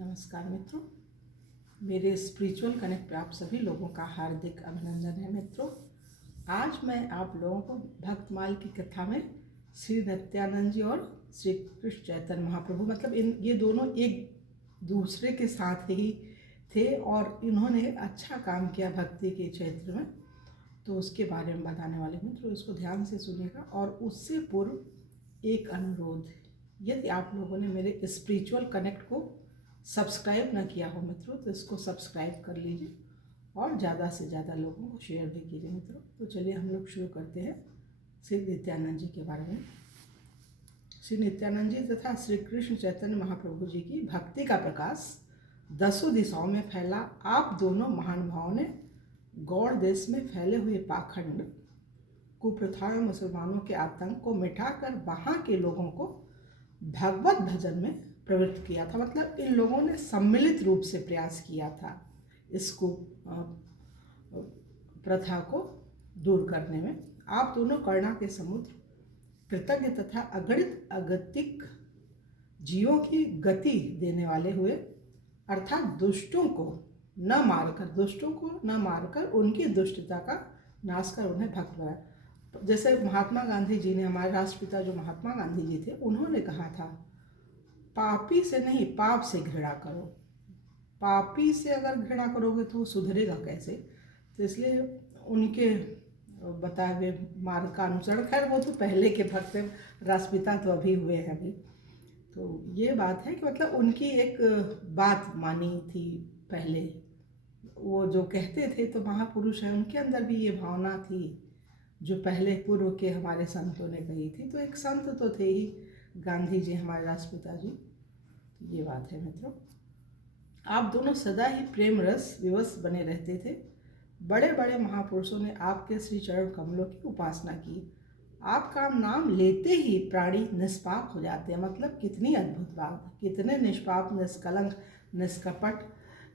नमस्कार मित्रों, मेरे स्पिरिचुअल कनेक्ट पे आप सभी लोगों का हार्दिक अभिनंदन है। मित्रों, आज मैं आप लोगों को भक्तमाल की कथा में श्री नित्यानंद जी और श्री कृष्ण चैतन्य महाप्रभु मतलब ये दोनों एक दूसरे के साथ ही थे और इन्होंने अच्छा काम किया भक्ति के क्षेत्र में, तो उसके बारे में बताने वाले मित्रों इसको ध्यान से सुनिएगा। और उससे पूर्व एक अनुरोध, यदि आप लोगों ने मेरे स्पिरिचुअल कनेक्ट को सब्सक्राइब ना किया हो मित्रों तो इसको सब्सक्राइब कर लीजिए और ज़्यादा से ज़्यादा लोगों को शेयर भी कीजिए मित्रों। तो चलिए हम लोग शुरू करते हैं श्री नित्यानंद जी के बारे में। श्री नित्यानंद जी तथा श्री कृष्ण चैतन्य महाप्रभु जी की भक्ति का प्रकाश दसों दिशाओं में फैला। आप दोनों महानुभावों ने गौड़ देश में फैले हुए पाखंड, कुप्रथाएं, मुसलमानों के आतंक को मिटाकर वहाँ के लोगों को भगवत भजन में प्रवृत्त किया था। मतलब इन लोगों ने सम्मिलित रूप से प्रयास किया था इसको प्रथा को दूर करने में। आप दोनों करुणा के समुद्र, कृतज्ञ तथा अगणित अगतिक जीवों की गति देने वाले हुए, अर्थात दुष्टों को न मारकर उनकी दुष्टता का नाश कर उन्हें भक्त बनाया। जैसे महात्मा गांधी जी ने, हमारे राष्ट्रपिता जो महात्मा गांधी जी थे, उन्होंने कहा था पापी से नहीं पाप से घृणा करो। पापी से अगर घृणा करोगे तो सुधरेगा कैसे? तो इसलिए उनके बताए हुए मार्ग का अनुसरण, खैर वो तो पहले के भक्त थे, राष्ट्रपिता तो अभी हुए हैं अभी। तो ये बात है कि मतलब उनकी एक बात मानी थी पहले, वो जो कहते थे तो महापुरुष है, उनके अंदर भी ये भावना थी जो पहले पूर्व के हमारे संतों ने कही थी। तो एक संत तो थे ही गांधी जी, हमारे राष्ट्रपिता जी। तो ये बात है मित्रों, आप दोनों सदा ही प्रेम रस विवश बने रहते थे। बड़े बड़े महापुरुषों ने आपके श्री चरण कमलों की उपासना की। आपका नाम लेते ही प्राणी निष्पाप हो जाते हैं। मतलब कितनी अद्भुत बात, कितने निष्पाप, निष्कलंक, निष्कपट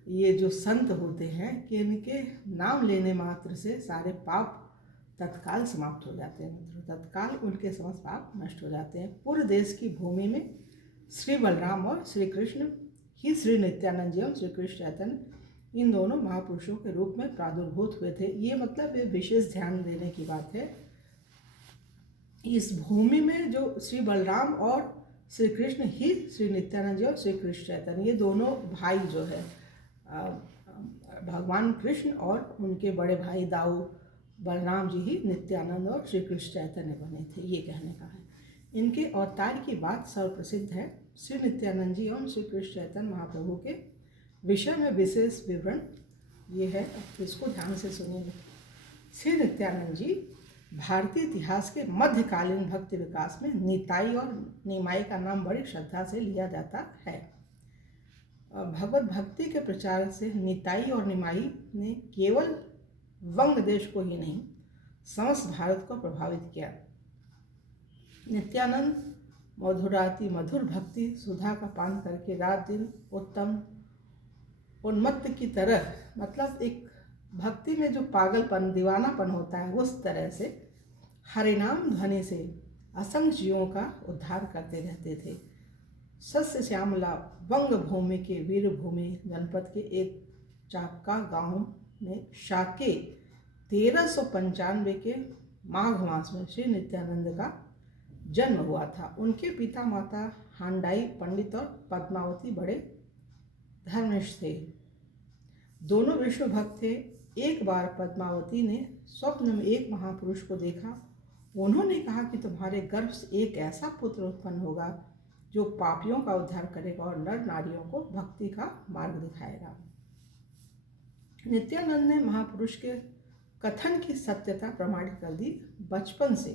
ये जो संत होते हैं कि इनके नाम लेने मात्र से सारे पाप तत्काल समाप्त हो जाते हैं मित्रों। तत्काल उनके समस्त पाप नष्ट हो जाते हैं। पूरे देश की भूमि में श्री बलराम और श्री कृष्ण ही श्री नित्यानंद जी और श्री कृष्ण चैतन्य इन दोनों महापुरुषों के रूप में प्रादुर्भूत हुए थे। ये मतलब ये विशेष ध्यान देने की बात है। इस भूमि में जो श्री बलराम और श्री कृष्ण ही श्री नित्यानंद जी और श्री कृष्ण चैतन्य, ये दोनों भाई जो है भगवान कृष्ण और उनके बड़े भाई दाऊ बलराम जी ही नित्यानंद और श्री कृष्ण चैतन्य बने थे, ये कहने का है। इनके अवतार की बात सर्वप्रसिद्ध है। श्री नित्यानंद जी और श्री कृष्ण चैतन्य महाप्रभु के विषय में विशेष विवरण ये है, इसको ध्यान से सुनिए। श्री नित्यानंद जी भारतीय इतिहास के मध्यकालीन भक्ति विकास में निताई और निमाई का नाम बड़ी श्रद्धा से लिया जाता है। भगवत भक्ति के प्रचार से निताई और निमाई ने केवल वंग देश को ही नहीं, समस्त भारत को प्रभावित किया। नित्यानंद मधुराति मधुर भक्ति सुधा का पान करके रात दिन उत्तम उन्मत्त की तरह, मतलब एक भक्ति में जो पागलपन, दीवानापन होता है, उस तरह से हरिनाम ध्वनि से असंख्य जीवों का उद्धार करते रहते थे। सस्य श्यामला वंग भूमि के वीरभूमि जनपद के एक चापका गांव में शाके 1395 के माघ मास में श्री नित्यानंद का जन्म हुआ था। उनके पिता माता हांडाई पंडित और पद्मावती बड़े धर्मनिष्ठ थे। दोनों विष्णु भक्त थे। एक बार पद्मावती ने स्वप्न में एक महापुरुष को देखा। उन्होंने कहा कि तुम्हारे गर्भ से एक ऐसा पुत्र उत्पन्न होगा जो पापियों का उद्धार करेगा और नर नारियों को भक्ति का मार्ग दिखाएगा। नित्यानंद ने महापुरुष के कथन की सत्यता प्रमाणित कर दी। बचपन से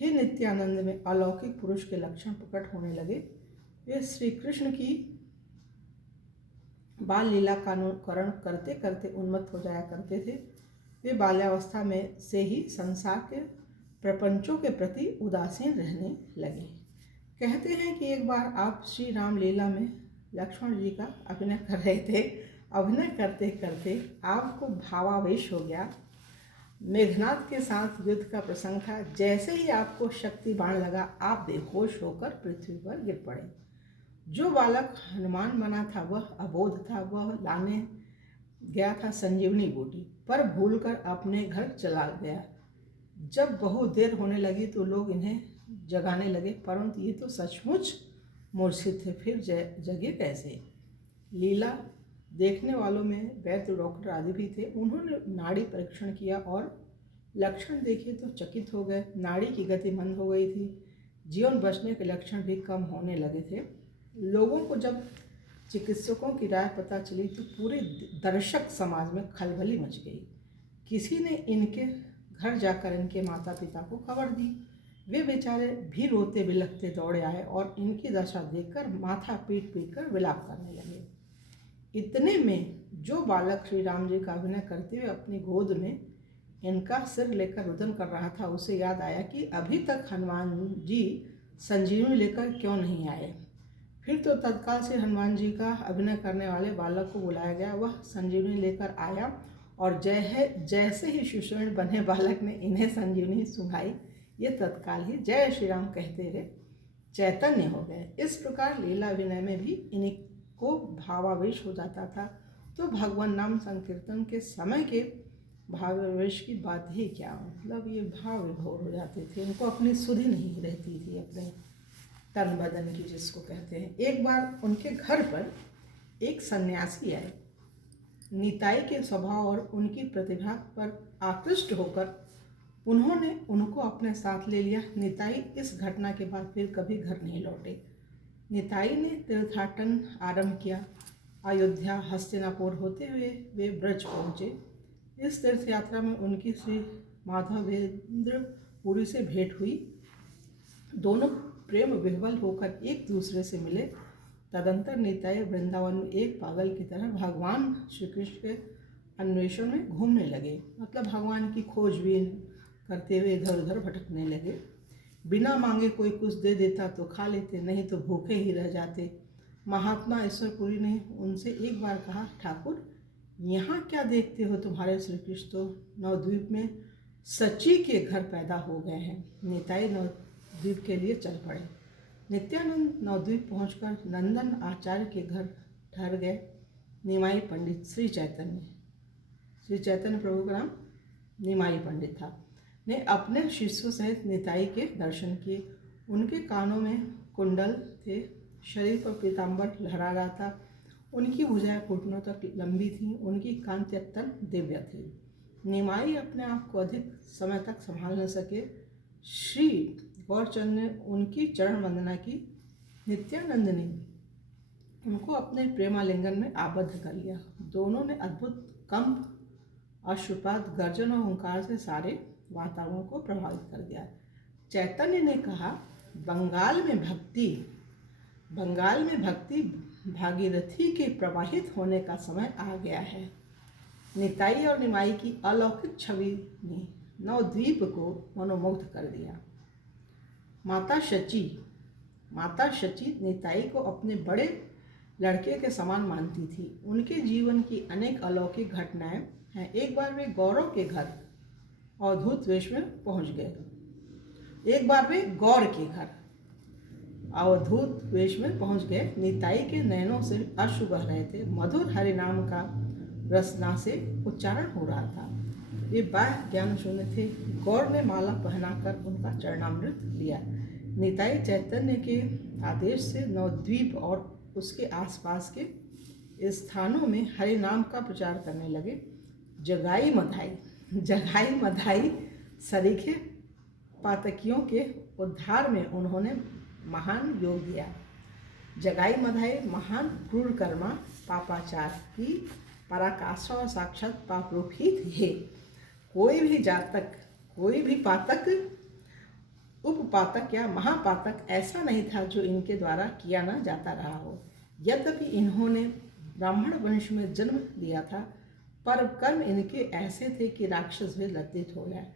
ही नित्यानंद में अलौकिक पुरुष के लक्षण प्रकट होने लगे। वे श्री कृष्ण की बाल लीला का अनुकरण करते करते उन्मत्त हो जाया करते थे। वे बाल्यावस्था में से ही संसार के प्रपंचों के प्रति उदासीन रहने लगे। कहते हैं कि एक बार आप श्री राम लीला में लक्ष्मण जी का अभिनय कर रहे थे। अभिनय करते करते आपको भावावेश हो गया। मेघनाथ के साथ युद्ध का प्रसंग था। जैसे ही आपको शक्ति बाण लगा, आप बेहोश होकर पृथ्वी पर गिर पड़े। जो बालक हनुमान बना था वह अबोध था। वह लाने गया था संजीवनी बूटी, पर भूलकर अपने घर चला गया। जब बहुत देर होने लगी तो लोग इन्हें जगाने लगे, परंतु ये तो सचमुच मूर्छित थे, फिर जगे कैसे। लीला देखने वालों में वैद्य, डॉक्टर आदि भी थे। उन्होंने नाड़ी परीक्षण किया और लक्षण देखे तो चकित हो गए। नाड़ी की गति मंद हो गई थी, जीवन बचने के लक्षण भी कम होने लगे थे। लोगों को जब चिकित्सकों की राय पता चली तो पूरे दर्शक समाज में खलबली मच गई। किसी ने इनके घर जाकर इनके माता पिता को खबर दी। वे बेचारे भी रोते बिलखते दौड़े आए और इनकी दशा देखकर माथा पीट पीट कर विलाप करने लगे। इतने में जो बालक श्री राम जी का अभिनय करते हुए अपनी गोद में इनका सिर लेकर रुदन कर रहा था, उसे याद आया कि अभी तक हनुमान जी संजीवनी लेकर क्यों नहीं आए। फिर तो तत्काल से हनुमान जी का अभिनय करने वाले बालक को बुलाया गया। वह संजीवनी लेकर आया और जैसे ही सुषेण बने बालक ने इन्हें संजीवनी सुनाई, ये तत्काल ही जय श्री राम कहते हुए चैतन्य हो गए। इस प्रकार लीला अभिनय में भी इनको भावावेश हो जाता था। तो भगवान नाम संकीर्तन के समय के भावावेश की बात ही क्या, मतलब ये भाव विभोर हो जाते थे। इनको अपनी सुधि नहीं रहती थी, अपने तन बदन की, जिसको कहते हैं। एक बार उनके घर पर एक सन्यासी आए। निताई के स्वभाव और उनकी प्रतिभा पर आकृष्ट होकर उन्होंने उनको अपने साथ ले लिया। निताई इस घटना के बाद फिर कभी घर नहीं लौटे। निताई ने तीर्थाटन आरंभ किया। अयोध्या, हस्तिनापुर होते हुए वे ब्रज पहुँचे। इस तीर्थ यात्रा में उनकी श्री माधवेंद्र पुरी से भेंट हुई। दोनों प्रेम विह्वल होकर एक दूसरे से मिले। तदंतर निताई वृंदावन में एक पागल की तरह भगवान श्री कृष्ण के अन्वेषण में घूमने लगे, मतलब भगवान की खोजबीन करते हुए इधर उधर भटकने लगे। बिना मांगे कोई कुछ दे देता तो खा लेते, नहीं तो भूखे ही रह जाते। महात्मा ईश्वरपुरी ने उनसे एक बार कहा, ठाकुर यहाँ क्या देखते हो, तुम्हारे श्री कृष्ण तो नवद्वीप में सची के घर पैदा हो गए हैं। निताई नवद्वीप के लिए चल पड़े। नित्यानंद नवद्वीप पहुंचकर नंदन आचार्य के घर ठहर गए। निमाई पंडित श्री चैतन्य प्रभु का नाम निमाई पंडित था, ने अपने शिष्यों सहित निताई के दर्शन किए। उनके कानों में कुंडल थे, शरीर पर पीताम्बर लहरा रहा था। उनकी भुजाएं घुटनों तक लंबी थीं, उनकी कांति अत्यंत दिव्य थी। निमाई अपने आप को अधिक समय तक संभाल न सके। श्री गौरचंद ने उनकी चरण वंदना की। नित्यानंद ने उनको अपने प्रेमालिंगन में आबद्ध कर लिया। दोनों ने अद्भुत कंप, अश्रुपात, गर्जन और ओंकार से सारे वातावरण को प्रभावित कर दिया। चैतन्य ने कहा, बंगाल में भक्ति भागीरथी के प्रवाहित होने का समय आ गया है। निताई और निमाई की अलौकिक छवि ने नवद्वीप को मनोमुग्ध कर दिया। माता शची निताई को अपने बड़े लड़के के समान मानती थी। उनके जीवन की अनेक अलौकिक घटनाएं हैं। एक बार वे गौर के घर अवधूत वेश में पहुंच गए। निताई के नयनों से अश्रु बह रहे थे। मधुर हरिनाम का रसना से उच्चारण हो रहा था। वे बाह्य ज्ञान शून्य थे। गौर ने माला पहनाकर उनका चरणामृत लिया। निताई चैतन्य के आदेश से नवद्वीप और उसके आसपास के स्थानों में हरि नाम का प्रचार करने लगे। जगाई मधाई सरीखे पातकियों के उद्धार में उन्होंने महान योग दिया। जगाई मधाई महान क्रूरकर्मा पापाचार की पराकाष्ठा और साक्षात पापरूप ही थे। कोई भी पातक, उपपातक या महापातक ऐसा नहीं था जो इनके द्वारा किया न जाता रहा हो। यद्यपि इन्होंने ब्राह्मण वंश में जन्म लिया था, पर कर्म इनके ऐसे थे कि राक्षस भी लज्जित हो गया।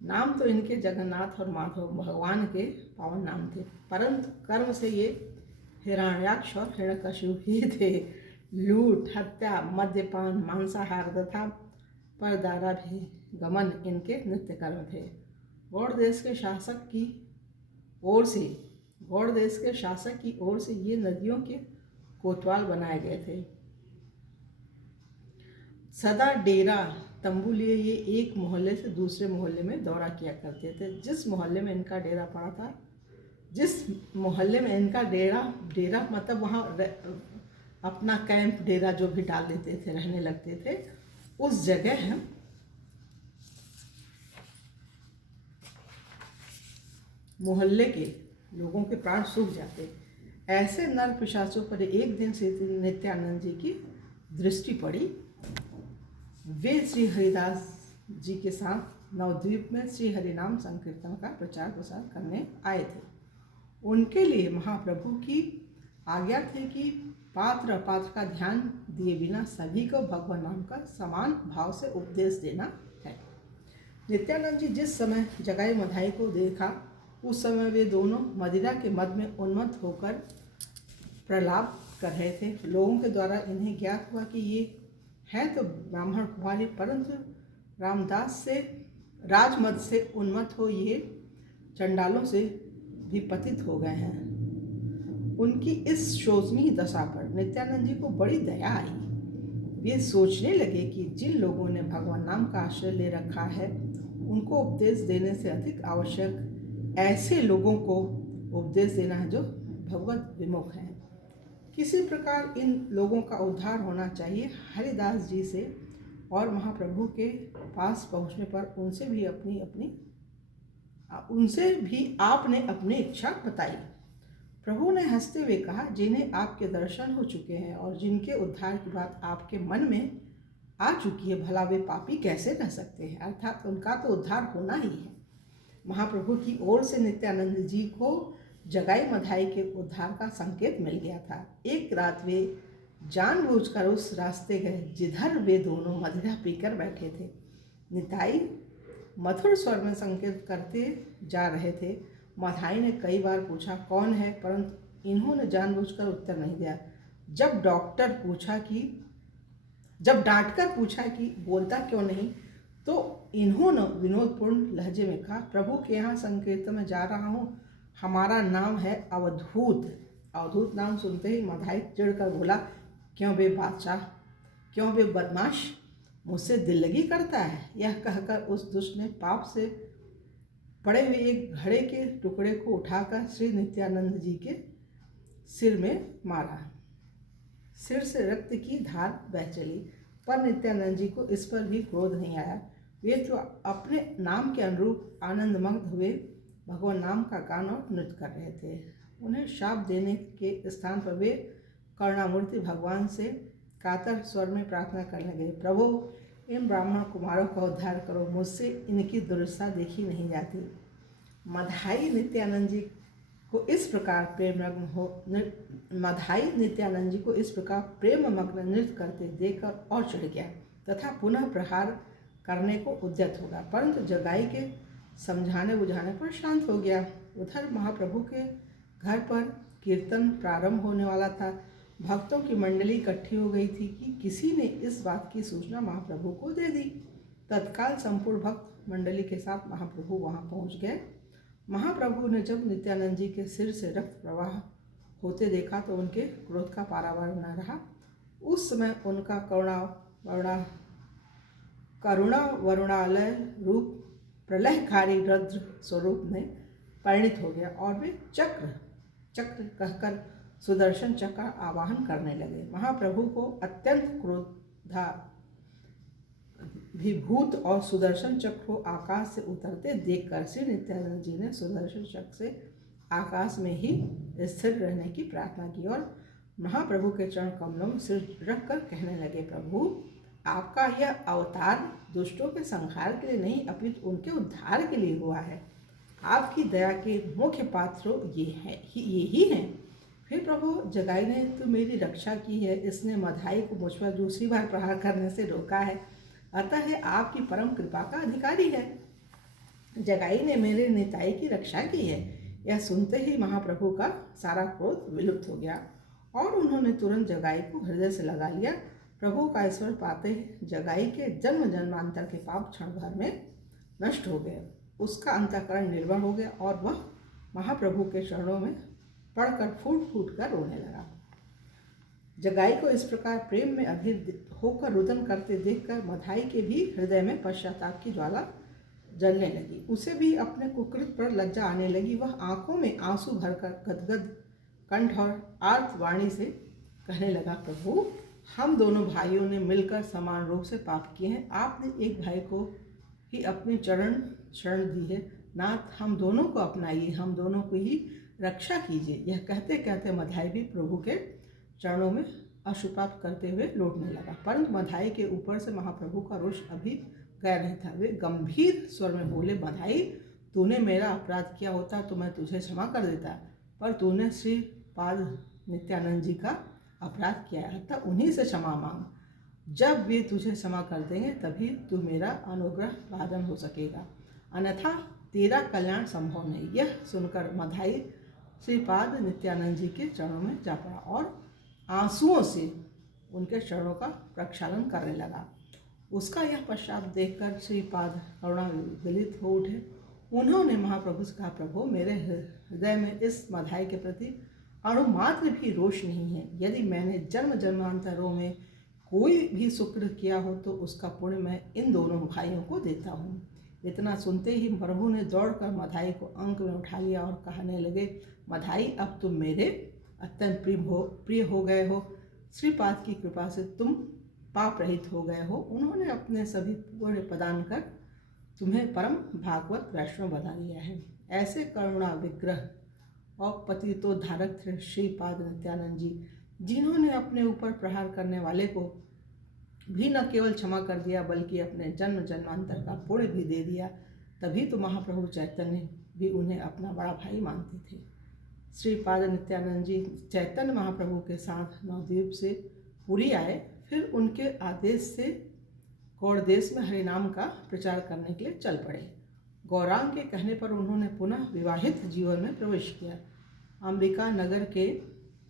नाम तो इनके जगन्नाथ और माधव भगवान के पावन नाम थे, परंतु कर्म से ये हिरण्याक्ष और हिरण्यकशिपु ही थे। लूट, हत्या, मद्यपान, मांसाहार तथा परदारा भी गमन इनके नित्य कर्म थे। गौड़ देश के शासक की ओर से गौड़ देश के शासक की ओर से ये नदियों के कोतवाल बनाए गए थे। सदा डेरा तंबू लिए ये एक मोहल्ले से दूसरे मोहल्ले में दौरा किया करते थे। जिस मोहल्ले में इनका डेरा पड़ा था, जिस मोहल्ले में इनका डेरा मतलब वहाँ अपना कैंप डेरा जो भी डाल देते थे, रहने लगते थे, उस जगह मोहल्ले के लोगों के प्राण सूख जाते। ऐसे नर पिशाचों पर एक दिन से नित्यानंद जी की दृष्टि पड़ी। वे श्री हरिदास जी के साथ नवद्वीप में श्री हरिनाम संकीर्तन का प्रचार प्रसार करने आए थे। उनके लिए महाप्रभु की आज्ञा थी कि पात्र अपात्र का ध्यान दिए बिना सभी को भगवान नाम का समान भाव से उपदेश देना है। नित्यानंद जी जिस समय जगाई मधाई को देखा, उस समय वे दोनों मदिरा के मद में उन्मत्त होकर प्रलाप कर रहे थे। लोगों के द्वारा इन्हें ज्ञात हुआ कि ये हैं तो ब्राह्मण कुमारी, परंतु रामदास से राजमद से उन्मत्त हो ये चंडालों से भी पतित हो गए हैं। उनकी इस शोचनीय दशा पर नित्यानंद जी को बड़ी दया आई। वे सोचने लगे कि जिन लोगों ने भगवान नाम का आश्रय ले रखा है, उनको उपदेश देने से अधिक आवश्यक ऐसे लोगों को उपदेश देना है जो भगवत विमुख हैं। किसी प्रकार इन लोगों का उद्धार होना चाहिए। हरिदास जी से और महाप्रभु के पास पहुंचने पर उनसे भी आपने अपनी इच्छा बताई। प्रभु ने हंसते हुए कहा, जिन्हें आपके दर्शन हो चुके हैं और जिनके उद्धार की बात आपके मन में आ चुकी है, भला वे पापी कैसे रह सकते हैं? अर्थात उनका तो उद्धार होना ही है। महाप्रभु की ओर से नित्यानंद जी को जगाई मधाई के उद्धार का संकेत मिल गया था। एक रात वे जानबूझकर उस रास्ते गए जिधर वे दोनों मदिरा पीकर बैठे थे। निताई मधुर स्वर में संकेत करते जा रहे थे। मधाई ने कई बार पूछा कौन है, परंतु इन्होंने जानबूझकर उत्तर नहीं दिया। जब डांटकर पूछा कि बोलता क्यों नहीं, तो इन्होंने विनोदपूर्ण लहजे में कहा, प्रभु के यहाँ संकीर्तन में जा रहा हूँ, हमारा नाम है अवधूत। अवधूत नाम सुनते ही मधाई चिढ़कर बोला, क्यों बे बादशाह, क्यों बे बदमाश, मुझसे दिल लगी करता है? यह कहकर उस दुष्ट ने पाप से पड़े हुए एक घड़े के टुकड़े को उठाकर श्री नित्यानंद जी के सिर में मारा। सिर से रक्त की धार बह चली, पर नित्यानंद जी को इस पर भी क्रोध नहीं आया। वे तो अपने नाम के अनुरूप आनंदमग्न हुए भगवान नाम का गान और नृत्य कर रहे थे। उन्हें शाप देने के स्थान पर वे करुणामूर्ति भगवान से कातर स्वर में प्रार्थना करने लगे, प्रभु इन ब्राह्मण कुमारों का उद्धार करो, मुझसे इनकी दुर्दशा देखी नहीं जाती। मधाई नित्यानंद जी को इस प्रकार प्रेम मग्न नृत्य करते देखकर और चिढ़ गया तथा पुनः प्रहार करने को उद्यत होगा, परंतु जगाई के समझाने बुझाने पर शांत हो गया। उधर महाप्रभु के घर पर कीर्तन प्रारंभ होने वाला था। भक्तों की मंडली इकट्ठी हो गई थी कि किसी ने इस बात की सूचना महाप्रभु को दे दी। तत्काल संपूर्ण भक्त मंडली के साथ महाप्रभु वहां पहुंच गए। महाप्रभु ने जब नित्यानंद जी के सिर से रक्त प्रवाह होते देखा तो उनके क्रोध का पारावार न रहा। उस समय उनका करुणा वरुणालय रूप प्रलयकारी रुद्र स्वरूप में परिणित हो गया और वे चक्र कहकर सुदर्शन चक्र आवाहन करने लगे। महाप्रभु को अत्यंत क्रोधाभिभूत और सुदर्शन चक्र को आकाश से उतरते देखकर श्री नित्यानंद जी ने सुदर्शन चक्र से आकाश में ही स्थिर रहने की प्रार्थना की और महाप्रभु के चरण कमलों में सिर रखकर कहने लगे, प्रभु आपका यह अवतार दुष्टों के संहार के लिए नहीं अपितु उनके उद्धार के लिए हुआ है। आपकी दया के मुख्य पात्र ये ही हैं। फिर प्रभु जगाई ने तो मेरी रक्षा की है, इसने मधाई को मुझ पर दूसरी बार प्रहार करने से रोका है, अतः है आपकी परम कृपा का अधिकारी है। जगाई ने मेरे निताई की रक्षा की है। यह सुनते ही महाप्रभु का सारा क्रोध विलुप्त हो गया और उन्होंने तुरंत जगाई को हृदय से लगा लिया। प्रभु का ईश्वर पाते जगाई के जन्म जन्मांतर के पाप क्षण भर में नष्ट हो गए। उसका अंतःकरण निर्मल हो गया और वह महाप्रभु के चरणों में पढ़कर फूट फूट कर रोने लगा। जगाई को इस प्रकार प्रेम में अधीर होकर रुदन करते देखकर मधाई के भी हृदय में पश्चाताप की ज्वाला जलने लगी। उसे भी अपने कुकृत पर लज्जा आने लगी। वह आंखों में आंसू भरकर गदगद कंठ और आर्त वाणी से कहने लगा, प्रभु, हम दोनों भाइयों ने मिलकर समान रूप से पाप किए हैं। आपने एक भाई को ही अपने चरण शरण दी है। नाथ, हम दोनों को अपनाइए, हम दोनों को ही रक्षा कीजिए। यह कहते कहते मधाई भी प्रभु के चरणों में अशुपाप करते हुए लौटने लगा। परंतु मधाई के ऊपर से महाप्रभु का रोष अभी गया नहीं था। वे गंभीर स्वर में बोले, मधाई, तूने मेरा अपराध किया होता तो मैं तुझे क्षमा कर देता, पर तूने श्री पाद नित्यानंद जी का अपराध किया है, तब उन्हीं से क्षमा मांग। जब वे तुझे क्षमा कर देंगे तभी तू मेरा अनुग्रह भाजन हो सकेगा, अन्यथा तेरा कल्याण संभव नहीं। यह सुनकर मधाई श्रीपाद नित्यानंद जी के चरणों में जा पड़ा और आंसुओं से उनके चरणों का प्रक्षालन करने लगा। उसका यह पश्चात देखकर श्रीपाद करुणा विगलित हो उठे। उन्होंने महाप्रभु से कहा, प्रभु, मेरे हृदय में इस मधाई के प्रति अणुमात्र भी रोष नहीं है। यदि मैंने जन्म जन्मांतरों में कोई भी सुकृत किया हो तो उसका पुण्य मैं इन दोनों भाइयों को देता हूँ। इतना सुनते ही प्रभु ने दौड़कर मधाई को अंक में उठा लिया और कहने लगे, मधाई, अब तुम मेरे अत्यंत प्रिय हो गए हो। श्रीपाद की कृपा से तुम पाप रहित हो गए हो। उन्होंने अपने सभी पुण्य प्रदान कर तुम्हें परम भागवत वैष्णव बना दिया है। ऐसे करुणा विग्रह और पतितोद्धारक थे श्रीपाद नित्यानंद जी, जिन्होंने अपने ऊपर प्रहार करने वाले को भी न केवल क्षमा कर दिया बल्कि अपने जन्म जन्मांतर का पुण्य भी दे दिया। तभी तो महाप्रभु चैतन्य भी उन्हें अपना बड़ा भाई मानते थे। श्रीपाद नित्यानंद जी चैतन्य महाप्रभु के साथ नवद्वीप से पुरी आए। फिर उनके आदेश से गौड़ देश में हरिनाम का प्रचार करने के लिए चल पड़े। गौरांग के कहने पर उन्होंने पुनः विवाहित जीवन में प्रवेश किया। अंबिका नगर के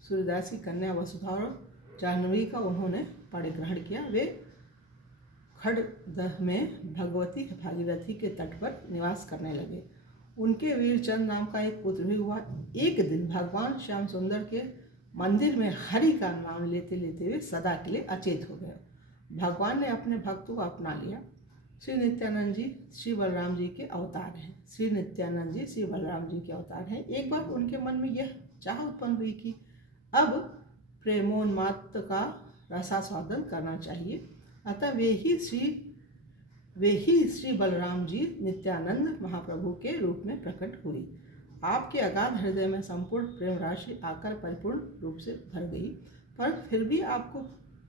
सूर्यदासी कन्या वसुधा और जाह्नवी का उन्होंने परिग्रहण किया। वे खड़दह में भगवती भागीरथी के तट पर निवास करने लगे। उनके वीरचंद नाम का एक पुत्र भी हुआ। एक दिन भगवान श्याम सुंदर के मंदिर में हरि का नाम लेते लेते वे सदा के लिए अचेत हो गए। भगवान ने अपने भक्तों को अपना लिया। श्री नित्यानंद जी श्री बलराम जी के अवतार हैं। श्री नित्यानंद जी श्री बलराम जी के अवतार हैं। एक बार उनके मन में यह चाह उत्पन्न हुई कि अब प्रेमोन्माद का रसास्वादन करना चाहिए। अतः वे ही श्री बलराम जी नित्यानंद महाप्रभु के रूप में प्रकट हुई। आपके अगाध हृदय में संपूर्ण प्रेम राशि आकर परिपूर्ण रूप से भर गई, पर फिर भी आपको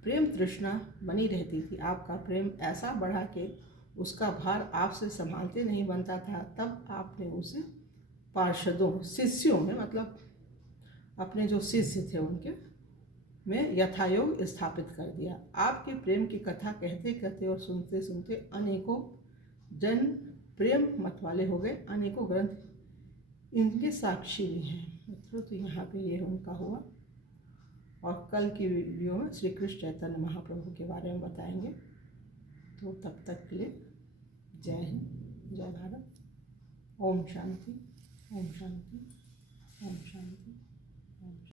प्रेम तृष्णा बनी रहती थी। आपका प्रेम ऐसा बढ़ा कि उसका भार आपसे संभालते नहीं बनता था। तब आपने उसे पार्षदों शिष्यों में, मतलब अपने जो शिष्य थे उनके में यथायोग स्थापित कर दिया। आपके प्रेम की कथा कहते कहते और सुनते सुनते अनेकों जन प्रेम मत वाले हो गए। अनेकों ग्रंथ इनके साक्षी भी हैं। मित्रों, तो यहाँ पे ये उनका हुआ और कल की वीडियो में श्री कृष्ण चैतन्य महाप्रभु के बारे में बताएंगे। तो तब तक के लिए जय हिंद, जय भारत। ओम शांति, ओम शांति, ओम शांति।